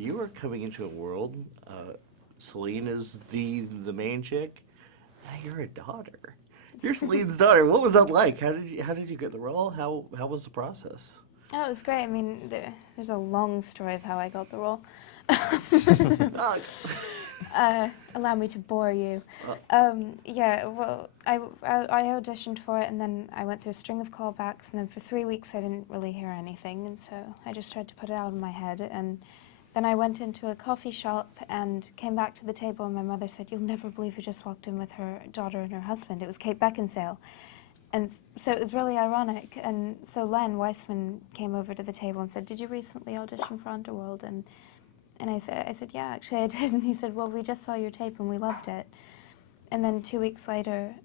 you are coming into a world. Celine is the main chick. Now you're a daughter. You're Celine's daughter. What was that like? How did you get the role? How was the process? Oh, it was great. I mean, there's a long story of how I got the role. Allow me to bore you. Yeah, well, I auditioned for it, and then I went through a string of callbacks, and then for 3 weeks I didn't really hear anything, and so I just tried to put it out of my head, and then I went into a coffee shop and came back to the table, and my mother said, "You'll never believe who just walked in with her daughter and her husband." It was Kate Beckinsale. And so it was really ironic, and so Len Weissman came over to the table and said, "Did you recently audition for Underworld?" And I said, "Yeah, actually I did." And he said, "Well, we just saw your tape and we loved it." And then 2 weeks later,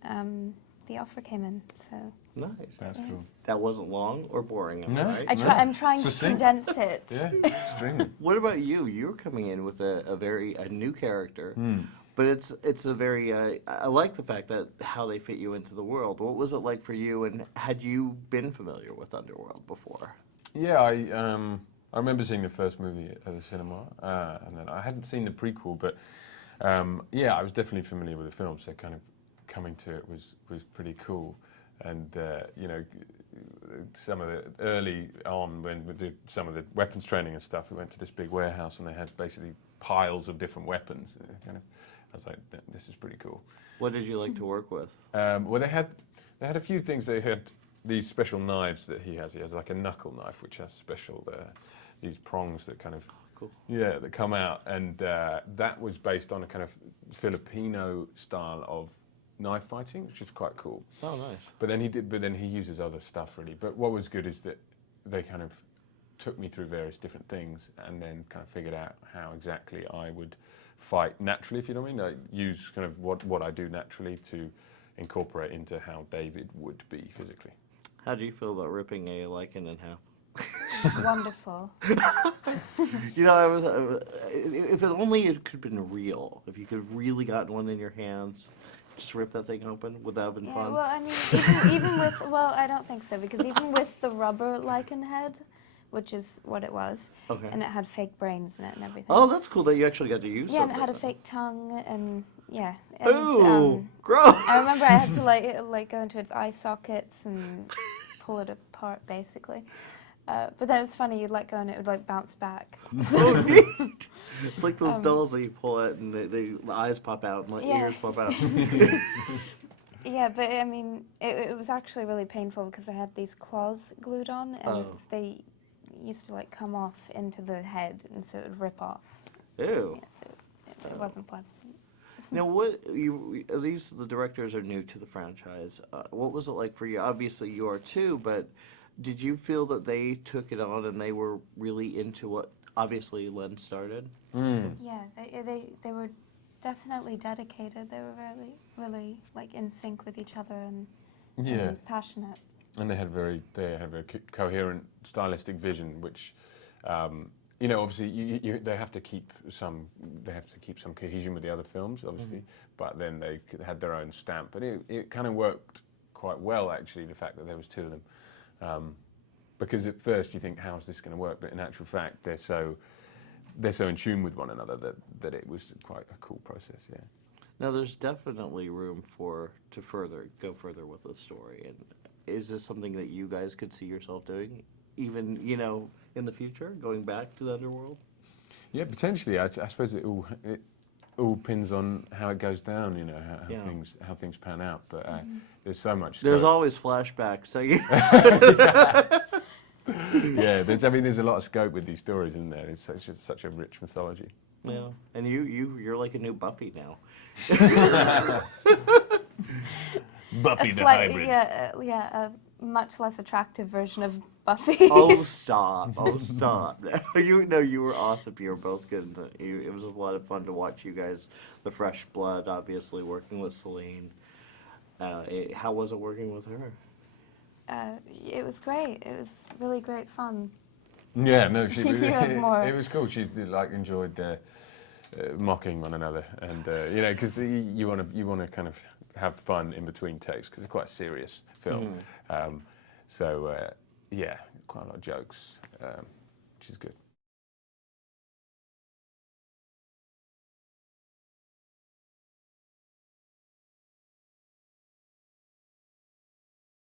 the offer came in. So nice. That's cool. That wasn't long or boring, am I No. right? I'm trying to condense it. Yeah, string. What about you? You're coming in with a new character, but it's a very. I like the fact that how they fit you into the world. What was it like for you, and had you been familiar with Underworld before? Yeah, I remember seeing the first movie at the cinema, and then I hadn't seen the prequel, but yeah, I was definitely familiar with the film, so kind of coming to it was pretty cool. And you know, some of the early on when we did some of the weapons training and stuff, we went to this big warehouse and they had basically piles of different weapons. Kind of, I was like, this is pretty cool. What did you like to work with? Well, they had a few things. They had these special knives that he has. He has like a knuckle knife, which has special these prongs that kind of that come out, and that was based on a kind of Filipino style of knife fighting, which is quite cool. Oh, nice. But then he uses other stuff really. But what was good is that they kind of took me through various different things and then kind of figured out how exactly I would fight naturally, if you know what I mean. I use kind of what I do naturally to incorporate into how David would be physically. How do you feel about ripping a lichen in half? Wonderful. You know, if it only it could have been real. If you could really gotten one in your hands, just rip that thing open. Would that have been fun? Well, I mean, even with, well, I don't think so, because even with the rubber lichen head, which is what it was, and it had fake brains in it and everything. Oh, that's cool that you actually got to use something. Yeah, and it had a fake tongue, and yeah. And, ooh, gross! I remember I had to like go into its eye sockets and pull it apart, basically. But then it was funny, you'd let go and it would like bounce back. So neat! It's like those dolls that you pull it and the eyes pop out and like ears pop out. Yeah, but I mean, it was actually really painful because I had these claws glued on, and they used to like come off into the head, and so it would rip off. Ew. Yeah, so it wasn't pleasant. Now, the directors are new to the franchise. What was it like for you? Obviously, you are too, but did you feel that they took it on and they were really into what obviously Len started? Yeah, they were definitely dedicated. They were really like in sync with each other and passionate. And they had very coherent stylistic vision, which you know, obviously they have to keep some cohesion with the other films, obviously, but then they had their own stamp. But it kind of worked quite well, actually, the fact that there was two of them, because at first you think, how is this going to work? But in actual fact, they're so in tune with one another that it was quite a cool process. Yeah. Now, there's definitely room to go further with the story. And is this something that you guys could see yourself doing, even in the future, going back to the Underworld? Yeah, potentially. I suppose it all pins on how it goes down. How things pan out. But there's so much. There's always flashbacks. So yeah, there's a lot of scope with these stories, isn't there? It's such a rich mythology. Yeah, and you're like a new Buffy now. Buffy the hybrid. Yeah, a much less attractive version of Buffy. Oh, stop. Oh, stop. You were awesome. You were both good. It was a lot of fun to watch you guys, the fresh blood, obviously, working with Celine. How was it working with her? It was great. It was really great fun. Yeah, no, she You had more. It was cool. She enjoyed mocking one another, and because you want to kind of have fun in between takes, because it's quite a serious film. So yeah, quite a lot of jokes, which is good.